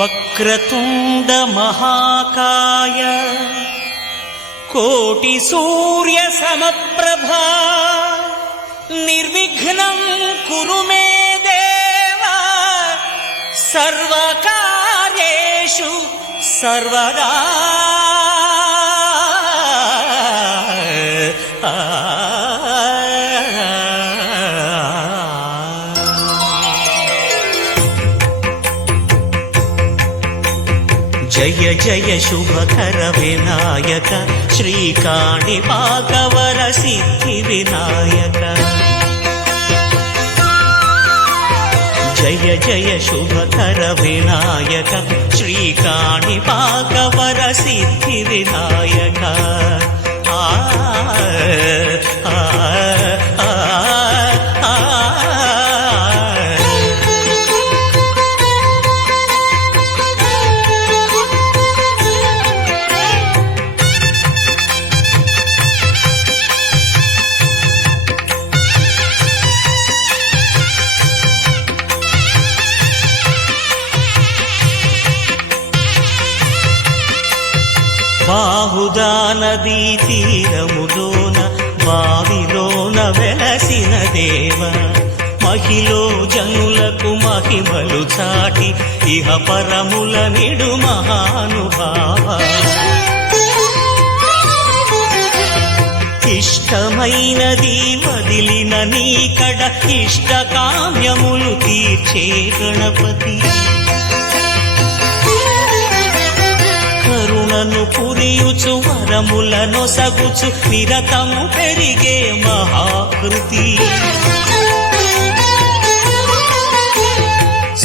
వక్రతుండ మహాకాయ కోటి సూర్య సమప్రభా నిర్విఘ్నం కురు మే దేవ సర్వకార్యేషు సర్వదా. జయ జయ శుభకర వినాయక శ్రీకాణిపాకవర సిద్ధి వినాయక. జయ జయ శుభకర వినాయక శ్రీకాణిపాకవర సిద్ధి వినాయక. ఆ ఆ ఆ బాహుదా నదీ తీరములోన బావిలోన వెలసిన దేవ మహిలో జనులకు మహిమలు చాటి ఇహ పరముల నిడు మహానుభావ. ఇష్టమైనది వదిలిన నీకడ ఇష్ట కామ్యములు తీర్చే గణపతి. కరుణను పురియుచు వరములను సగుచు నిరతము పెరిగే మహాకృతి.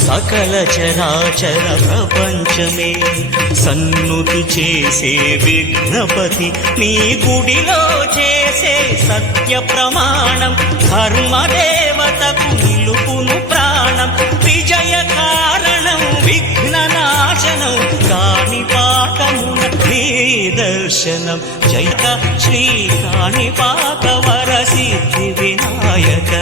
సకల చరాచర ప్రపంచమే సన్నుతి చేసే విఘ్నపతి నీ గుడిలో చేసే సత్య ప్రమాణం ధర్మదేవతకు నిలుపును ప్రాణం. విజయ కారణం విఘ్ననాశనం కాణిపాకమున నీ దర్శనం. జయ శ్రీ కాణిపాకవర సిద్ధి వినాయక.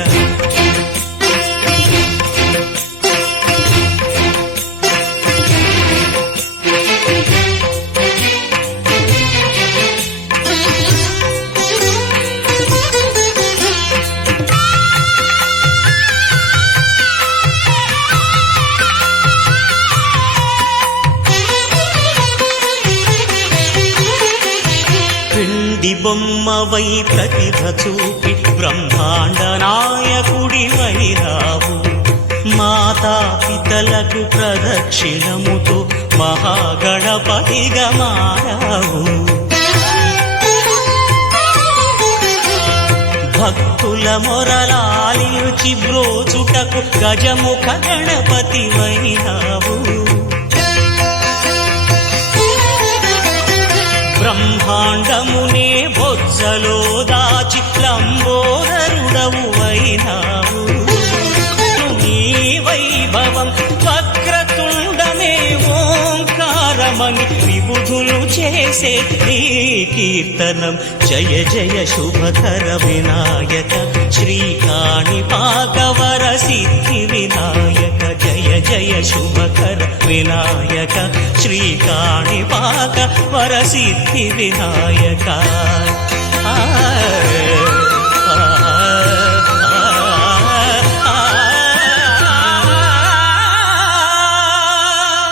బొమ్మవై ప్రతిభ చూపి బ్రహ్మాండ నాయకుడివై రావు. మాతా పితలకు ప్రదక్షిణముతో మహాగణపతిగా మారావు. భక్తుల మొరలాలించి బ్రోచుటకు గజముఖ గణపతివైనావు. బ్రహ్మాండమునే బొజ్జలో దాచి లంబోదరుడవు అయినావు. నీ వైభవం వక్రతుండమే ఓంకారమని విబుధులు చేసే నీ కీర్తనం. జయ జయ శుభకర వినాయక శ్రీకాణిపాకవర సిద్ధి వినాయక. జయ జయ శుభకర వినాయక శ్రీకాణిపాకవర సిద్ధి వినాయక.